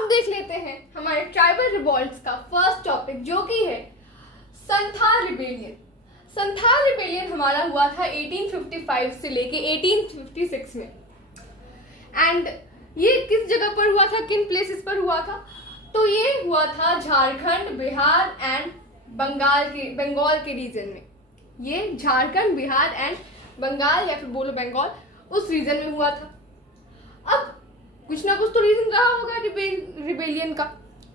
अब देख लेते हैं हमारे ट्राइबल रिवॉल्ट्स का फर्स्ट टॉपिक, जो कि है संथाल रिबेलियन। संथाल रिबेलियन हमारा हुआ था 1855 से लेके 1856 में। एंड ये किस जगह पर हुआ था, किन प्लेसेस पर हुआ था? तो ये हुआ था झारखंड, बिहार एंड बंगाल के रीजन में। ये झारखंड, बिहार एंड बंगाल या फिर बोलो बंगाल, उस रीजन में हुआ था। अब कुछ ना कुछ तो रीजन रहा होगा रिबेलियन का,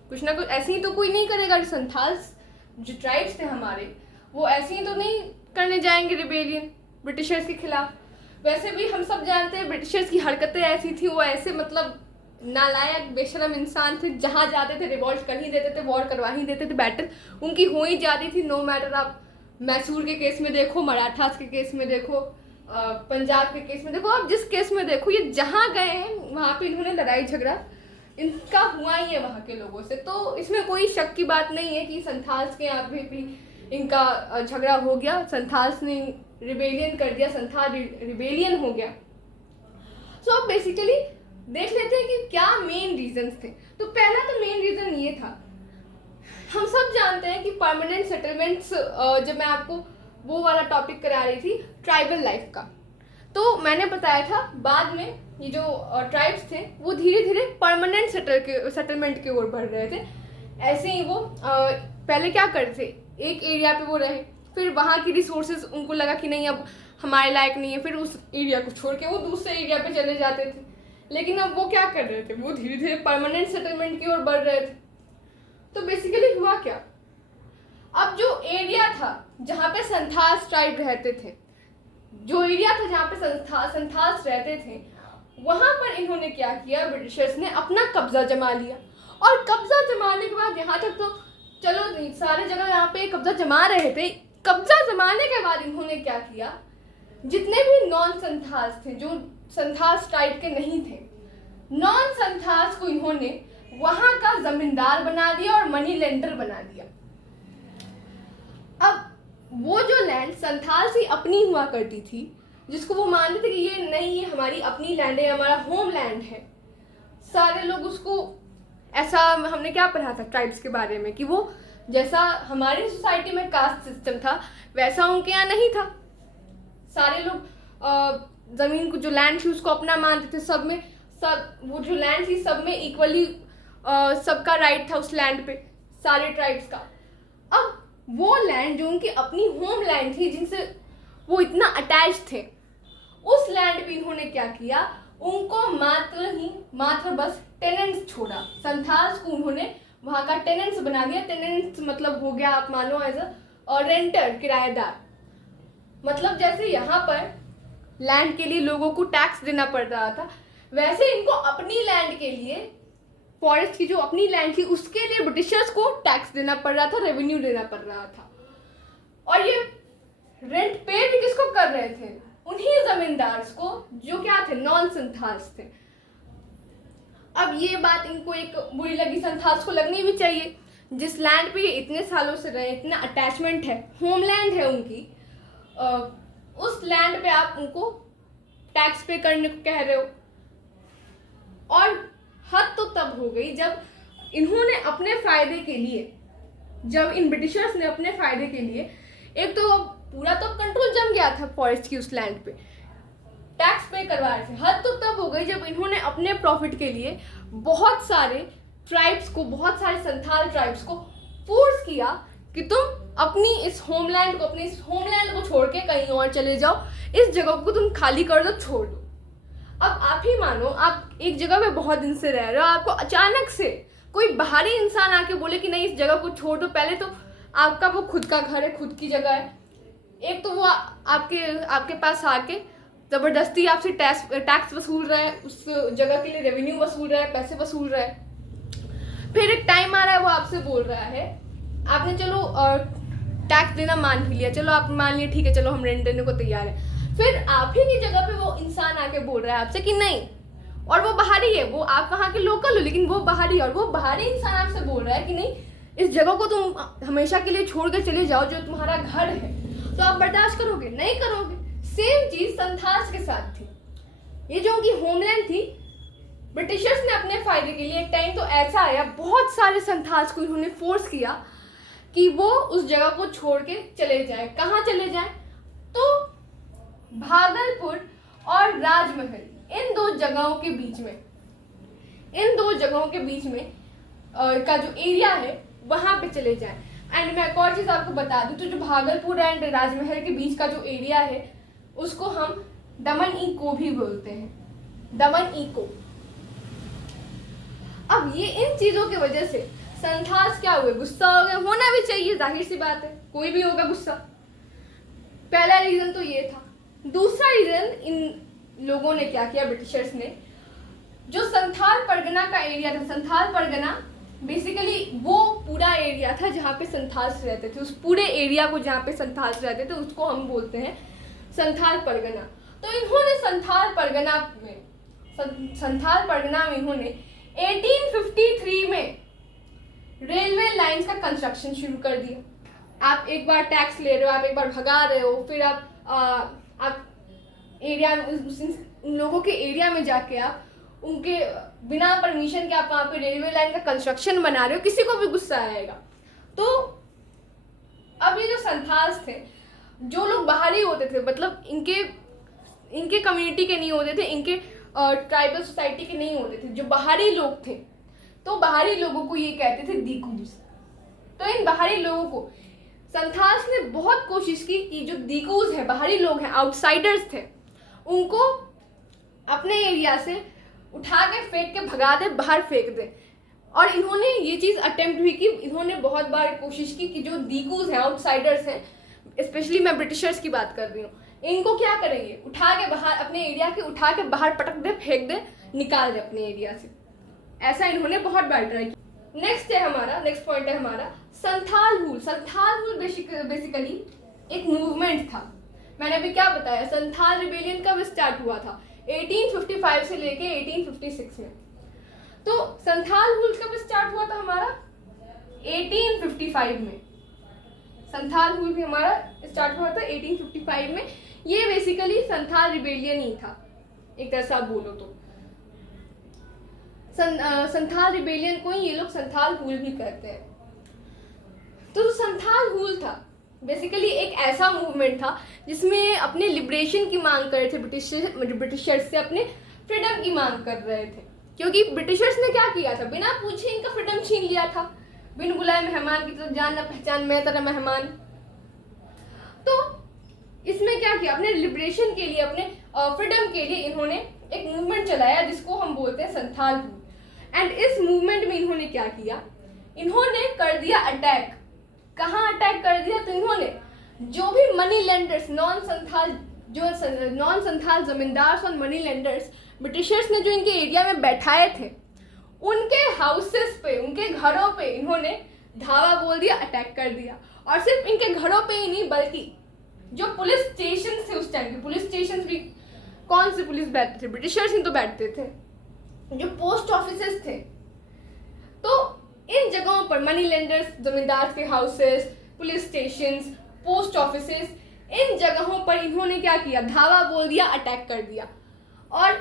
कुछ ना कुछ। ऐसे ही तो कोई नहीं करेगा। संथाल्स जो ट्राइब्स थे हमारे, वो ऐसे ही तो नहीं करने जाएंगे रिबेलियन ब्रिटिशर्स के खिलाफ। वैसे भी हम सब जानते हैं ब्रिटिशर्स की हरकतें ऐसी थी, वो ऐसे मतलब नालायक बेशरम इंसान थे। जहाँ जाते थे रिवॉल्ट कर ही देते थे, वॉर करवा ही देते थे, बैटल उनकी हो ही जाती थी। नो मैटर आप मैसूर के केस में देखो, मराठास के केस में देखो, पंजाब के केस में देखो, आप जिस केस में देखो, ये जहाँ गए हैं वहाँ पे इन्होंने लड़ाई झगड़ा इनका हुआ ही है वहाँ के लोगों से। तो इसमें कोई शक की बात नहीं है कि संथाल्स के यहाँ पे भी इनका झगड़ा हो गया, संथाल्स ने रिबेलियन कर दिया, संथाल रिबेलियन हो गया। सो अब बेसिकली देख लेते हैं कि क्या मेन रीजंस थे। तो पहला तो मेन रीजन ये था, हम सब जानते हैं कि परमानेंट सेटलमेंट्स, जब मैं आपको वो वाला टॉपिक करा रही थी ट्राइबल लाइफ का, तो मैंने बताया था बाद में ये जो ट्राइब्स थे वो धीरे धीरे परमानेंट सेटलमेंट की ओर बढ़ रहे थे। ऐसे ही वो पहले क्या करते थे, एक एरिया पे वो रहे, फिर वहाँ की रिसोर्सेज उनको लगा कि नहीं अब हमारे लायक नहीं है, फिर उस एरिया को छोड़ के वो दूसरे एरिया पे चले जाते थे। लेकिन अब वो क्या कर रहे थे, वो धीरे धीरे परमानेंट सेटलमेंट की ओर बढ़ रहे थे। तो बेसिकली हुआ क्या, अब जो एरिया था जहाँ पे संथाल्स ट्राइब रहते थे, जो एरिया था जहाँ पे संथाल्स रहते थे, वहाँ पर इन्होंने क्या किया, ब्रिटिशर्स ने अपना कब्जा जमा लिया। और कब्जा जमाने के बाद, यहाँ तक तो चलो सारे जगह यहाँ पे कब्जा जमा रहे थे, कब्जा जमाने के बाद इन्होंने क्या किया, जितने भी नॉन संथाल्स थे, जो संथाल्स टाइप के नहीं थे, नॉन संथाल्स को इन्होंने वहां का जमींदार बना दिया और मनी लेंडर बना दिया। अब वो जो लैंड संथाल से अपनी हुआ करती थी, जिसको वो मानते थे कि ये नहीं, ये हमारी अपनी लैंड है, हमारा होम लैंड है, सारे लोग उसको, ऐसा हमने क्या पढ़ा था ट्राइब्स के बारे में कि वो जैसा हमारी सोसाइटी में कास्ट सिस्टम था वैसा उनके यहाँ नहीं था। सारे लोग जमीन को, जो लैंड थी उसको अपना मानते थे। सब में सब वो जो लैंड थी सब में इक्वली सबका राइट था उस लैंड पे, सारे ट्राइब्स का। अब वो लैंड जो उनकी अपनी होम लैंड थी, जिनसे वो इतना अटैच थे, उस लैंड पे इन्होंने क्या किया, उनको मात्र बस टेनेंट्स छोड़ा। संथाल्स को उन्होंने वहाँ का टेनेंट्स बना दिया। टेनेंट्स मतलब हो गया, आप मानो एज अ रेंटर, किराएदार। मतलब जैसे यहाँ पर लैंड के लिए लोगों को टैक्स देना पड़ रहा था, वैसे इनको अपनी लैंड के लिए, फॉरेस्ट की जो अपनी लैंड थी उसके लिए ब्रिटिशर्स को टैक्स देना पड़ रहा था, रेवेन्यू देना पड़ रहा था। और ये रेंट पे भी किसको कर रहे थे, उन्हीं जमींदार्स को, जो क्या थे, नॉन संथाल्स थे। अब ये बात इनको एक बुरी लगी, संथाल्स को लगनी भी चाहिए, जिस लैंड पे इतने सालों से रहे, इतना अटैचमेंट है, होमलैंड है उनकी, उस लैंड पे आप उनको टैक्स पे करने को कह रहे हो। और हद तो तब हो गई जब इन्होंने अपने फायदे के लिए, जब इन ब्रिटिशर्स ने अपने फायदे के लिए, एक तो पूरा तो कंट्रोल जम गया था फॉरेस्ट की, उस लैंड पे टैक्स पे करवा रहे थे। हद तो तब हो गई जब इन्होंने अपने प्रॉफिट के लिए बहुत सारे ट्राइब्स को, बहुत सारे संथाल ट्राइब्स को फोर्स किया कि तुम अपनी इस होमलैंड को छोड़ के कहीं और चले जाओ, इस जगह को तुम खाली कर दो, छोड़ दो। अब आप ही मानो, आप एक जगह पे बहुत दिन से रह रहे हो, आपको अचानक से कोई बाहरी इंसान आके बोले कि नहीं इस जगह को छोड़ दो। पहले तो आपका वो खुद का घर है, खुद की जगह है, एक तो वो आपके पास आके ज़बरदस्ती आपसे टैक्स वसूल रहा है, उस जगह के लिए रेवेन्यू वसूल रहा है, पैसे वसूल रहा है। फिर एक टाइम आ रहा है वो आपसे बोल रहा है, आपने चलो टैक्स देना मान भी लिया, चलो आप मान लिया, ठीक है चलो हम रेंट देने को तैयार है। फिर आप ही की जगह पे वो इंसान आके बोल रहा है आपसे कि नहीं, और वो बाहरी है, वो आप वहाँ के लोकल हो लेकिन वो बाहरी है, और वो बाहरी इंसान आपसे बोल रहा है कि नहीं इस जगह को तुम हमेशा के लिए छोड़ के चले जाओ, जो तुम्हारा घर है। तो आप बर्दाश्त करोगे? नहीं करोगे। सेम चीज संथाल्स के साथ थी। ये जो उनकी होमलैंड थी, ब्रिटिशर्स ने अपने फायदे के लिए, एक टाइम तो ऐसा आया, बहुत सारे संथाल्स को इन्होंने फोर्स किया कि वो उस जगह को छोड़ के चले जाए। कहाँ चले जाए? तो भागलपुर और राजमहल, इन दो जगहों के बीच में, का जो एरिया है वहाँ पे चले जाएं। एंड मैं एक और चीज़ आपको बता दूँ, तो जो भागलपुर एंड राजमहल के बीच का जो एरिया है उसको हम दमन इको भी बोलते हैं, दमन इको। अब ये इन चीज़ों की वजह से संथाल्स क्या हुए? गुस्सा हो गए। होना भी चाहिए, जाहिर सी बात है, कोई भी होगा गुस्सा। पहला रीज़न तो ये था। दूसरा रीज़न, इन लोगों ने क्या किया, ब्रिटिशर्स ने, जो संथाल परगना का एरिया था, संथाल परगना बेसिकली वो पूरा एरिया था जहाँ पे संथाल्स रहते थे, उस पूरे एरिया को जहाँ पे संथाल्स रहते थे उसको हम बोलते हैं संथाल परगना। तो इन्होंने संथाल परगना में इन्होंने 1853 में रेलवे लाइंस का कंस्ट्रक्शन शुरू कर दिया। आप एक बार टैक्स ले रहे हो, आप एक बार भगा रहे हो, फिर आप एरिया, उन लोगों के एरिया में जाके आप उनके बिना परमिशन के आप वहाँ पे रेलवे लाइन का कंस्ट्रक्शन बना रहे हो, किसी को भी गुस्सा आएगा। तो अब ये जो संथाल्स थे, जो लोग बाहरी होते थे, मतलब इनके कम्युनिटी के नहीं होते थे, इनके ट्राइबल सोसाइटी के नहीं होते थे, जो बाहरी लोग थे, तो बाहरी लोगों को ये कहते थे दीकूज। तो इन बाहरी लोगों को संथाल्स ने बहुत कोशिश की कि जो दीकूज है, बाहरी लोग हैं, आउटसाइडर्स थे, उनको अपने एरिया से उठा के फेंक के भगा दे, बाहर फेंक दे। और इन्होंने ये चीज़ अटेम्प्ट भी की, इन्होंने बहुत बार कोशिश की कि जो दीकूज हैं, आउटसाइडर्स हैं, स्पेशली मैं ब्रिटिशर्स की बात कर रही हूँ, इनको क्या करेंगे, उठा के बाहर, अपने एरिया के उठा के बाहर पटक दे, फेंक दे, निकाल दे अपने एरिया से। ऐसा इन्होंने बहुत बार ट्राई किया। नेक्स्ट पॉइंट है हमारा संथाल हुल। संथाल हुल बेसिकली एक मूवमेंट था। मैंने अभी क्या बताया, संथाल रिबेलियन कब स्टार्ट हुआ था? 1855 से लेके 1856 में। तो संथाल हुल कब स्टार्ट हुआ था हमारा? 1855 में। संथाल हुल भी हमारा स्टार्ट हुआ था 1855 में। ये बेसिकली संथाल रिबेलियन ही था, एक तरह से आप बोलो तो। संथाल रिबेलियन को ही ये लोग संथाल हुल भी कहते हैं। तो संथाल हुल था बेसिकली एक ऐसा मूवमेंट था जिसमें अपने लिबरेशन की मांग कर रहे थे, ब्रिटिशर्स से अपने फ्रीडम की मांग कर रहे थे। क्योंकि ब्रिटिशर्स ने क्या किया था, बिना पूछे इनका फ्रीडम छीन लिया था, बिन बुलाए मेहमान की तरफ जान न पहचान, मैं तेरा मेहमान। तो इसमें क्या किया, अपने लिबरेशन के लिए, अपने फ्रीडम के लिए इन्होंने एक मूवमेंट चलाया जिसको हम बोलते हैं संथाल हुल। एंड इस मूवमेंट में इन्होंने क्या किया, इन्होंने कर दिया अटैक। कहाँ अटैक कर दिया? तो इन्होंने जो भी मनी लेंडर्स, नॉन संथाल जमींदार और मनी लेंडर्स ब्रिटिशर्स ने जो इनके एरिया में बैठाए थे, उनके हाउसेस पे, उनके घरों पे इन्होंने धावा बोल दिया, अटैक कर दिया। और सिर्फ इनके घरों पे ही नहीं, बल्कि जो पुलिस स्टेशन थे उस टाइम के, पुलिस स्टेशन भी कौन से पुलिस बैठते थे? ब्रिटिशर्स ही तो बैठते थे। जो पोस्ट ऑफिसेस थे, तो इन जगहों पर मनी लेंडर्स, जमींदार के houses, police stations, post offices, इन जगहों पर इन्होंने क्या किया, धावा बोल दिया, अटैक कर दिया। और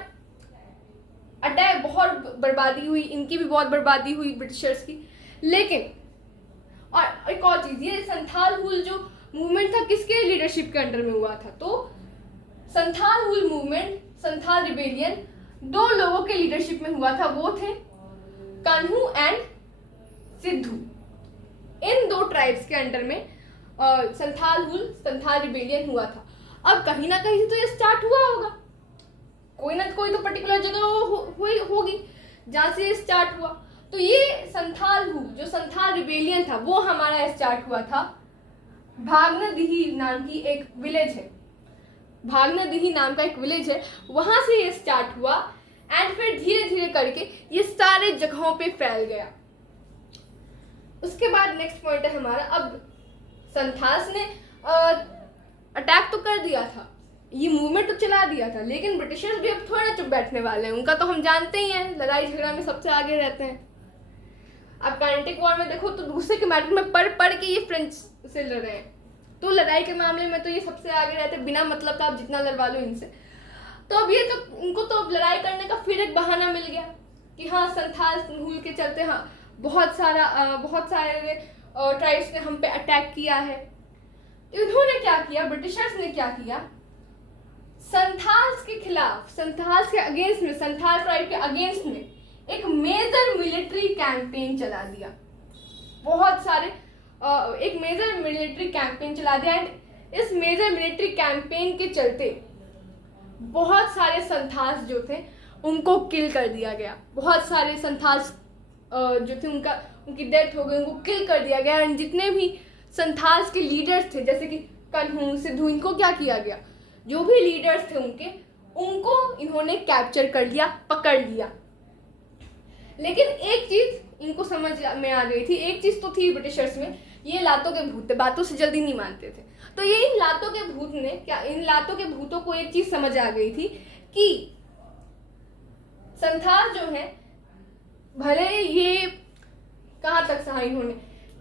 अटैक, बहुत बर्बादी हुई, इनकी भी बहुत बर्बादी हुई ब्रिटिशर्स की। लेकिन और एक और चीज़, ये संथाल हुल जो मूवमेंट था किसके लीडरशिप के अंडर में हुआ था? तो संथाल हुल मूवमेंट, संथाल रिबेलियन दो लोगों के लीडरशिप में हुआ था, वो थे कान्हू एंड सिद्धू। इन दो ट्राइब्स के अंडर में संथाल हुल, संथाल रिबेलियन हुआ था। अब कहीं ना कहीं से तो ये स्टार्ट हुआ होगा, कोई ना कोई तो पर्टिकुलर जगह होगी जहाँ से ये स्टार्ट हुआ। तो ये संथाल हुल, जो संथाल रिबेलियन था, वो हमारा स्टार्ट हुआ था भागनदीही नाम की एक विलेज है, भागनदीही नाम का एक विलेज है, वहां से ये स्टार्ट हुआ। एंड फिर धीरे धीरे करके ये सारे जगहों पे फैल गया। उसके बाद नेक्स्ट पॉइंट है हमारा, अब संथाल्स ने अटैक तो कर दिया था, ये मूवमेंट तो चला दिया था, लेकिन ब्रिटिशर्स भी अब थोड़ा चुप बैठने वाले हैं। उनका तो हम जानते ही हैं, लड़ाई झगड़ा में सबसे आगे रहते हैं। अब कार्नेटिक वॉर में देखो तो दूसरे के मैटर में पढ़ के ये फ्रेंच से लड़ रहे हैं, तो लड़ाई के मामले में तो ये सबसे आगे रहते हैं, बिना मतलब का आप जितना लड़वा लो इनसे। तो अब ये तो इनको तो लड़ाई करने का फिर एक बहाना मिल गया, कि हाँ संथाल हुल के चलते हाँ बहुत सारे ट्राइब्स ने हम पे अटैक किया है। इन्होंने क्या किया, ब्रिटिशर्स ने क्या किया, संथाल्स के खिलाफ, संथाल्स के अगेंस्ट में, संथाल ट्राइब के अगेंस्ट में एक मेजर मिलिट्री कैंपेन चला दिया। बहुत सारे एक मेजर मिलिट्री कैंपेन चला दिया एंड इस मेजर मिलिट्री कैंपेन के चलते बहुत सारे संथाल्स जो थे उनको किल कर दिया गया। बहुत सारे संथाल्स जो थे उनकी डेथ हो गई, उनको किल कर दिया गया। एंड जितने भी संथाल्स के लीडर्स थे जैसे कि कन्हू, सिद्धू, इनको क्या किया गया, जो भी लीडर्स थे उनको इन्होंने कैप्चर कर लिया, पकड़ लिया। लेकिन एक चीज इनको समझ में आ गई थी, एक चीज तो थी ब्रिटिशर्स में, ये लातों के भूत थे, बातों से जल्दी नहीं मानते थे। तो ये इन लातों के भूतों को एक चीज समझ आ गई थी कि संथाल जो है भले ये कहाँ तक सहा, इन्होंने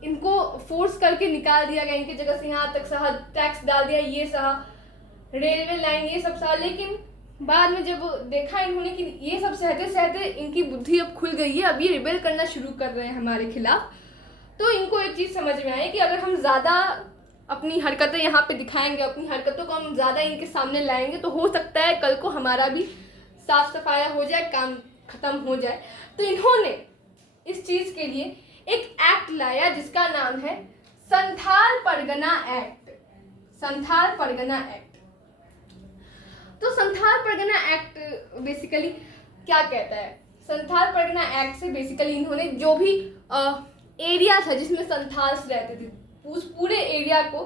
इनको फोर्स करके निकाल दिया गया, इनकी जगह से यहाँ तक सहा, टैक्स डाल दिया, ये सहा, रेलवे लाइन ये सब सहा। लेकिन बाद में जब देखा इन्होंने कि ये सब सहते सहते इनकी बुद्धि अब खुल गई है, अब ये रिबेल करना शुरू कर रहे हैं हमारे खिलाफ, तो इनको एक चीज समझ में आई कि अगर हम ज्यादा अपनी हरकतें यहाँ पे दिखाएंगे, अपनी हरकतों को हम ज्यादा इनके सामने लाएंगे, तो हो सकता है कल को हमारा भी साफ सफाया हो जाए, काम खत्म हो जाए। तो इन्होंने इस चीज के लिए एक एक्ट लाया जिसका नाम है संथाल परगना एक्ट। संथाल परगना एक्ट। तो संथाल परगना एक्ट बेसिकली क्या कहता है, संथाल परगना एक्ट से बेसिकली इन्होंने जो भी एरिया था जिसमें संथाल्स रहते थे, उस पूरे एरिया को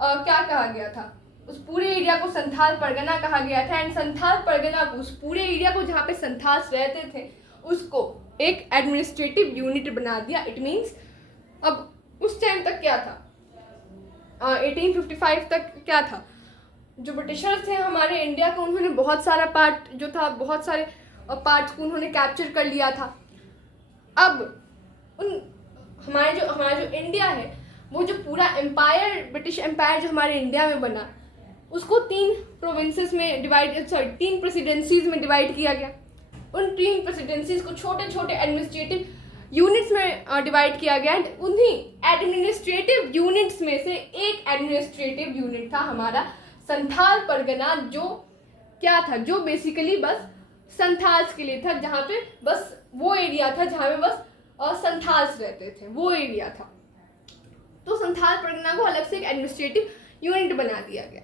क्या कहा गया था, उस पूरे एरिया को संथाल परगना कहा गया था। एंड संथाल परगना को, उस पूरे एरिया को जहाँ पे संथाल्स रहते थे, उसको एक एडमिनिस्ट्रेटिव यूनिट बना दिया। इट मीन्स अब उस टाइम तक क्या था, 1855 तक क्या था, जो ब्रिटिशर्स थे हमारे इंडिया का, उन्होंने बहुत सारा पार्ट जो था, बहुत सारे पार्ट्स को उन्होंने कैप्चर कर लिया था। अब हमारा जो इंडिया है, वो जो पूरा एम्पायर, ब्रिटिश एम्पायर जो हमारे इंडिया में बना, उसको 3 प्रोविंसेस में डिवाइड, 3 प्रेसिडेंसीज में डिवाइड किया गया। उन 3 प्रेसिडेंसीज को छोटे छोटे एडमिनिस्ट्रेटिव यूनिट्स में डिवाइड किया गया। उन्हीं एडमिनिस्ट्रेटिव यूनिट्स में से एक एडमिनिस्ट्रेटिव यूनिट था हमारा संथाल परगना, जो क्या था, जो बेसिकली बस संथाल्स के लिए था, जहाँ पे बस वो एरिया था जहाँ पे बस संथाल्स रहते थे, वो एरिया था। तो संथाल परगना को अलग से एक एडमिनिस्ट्रेटिव यूनिट बना दिया गया।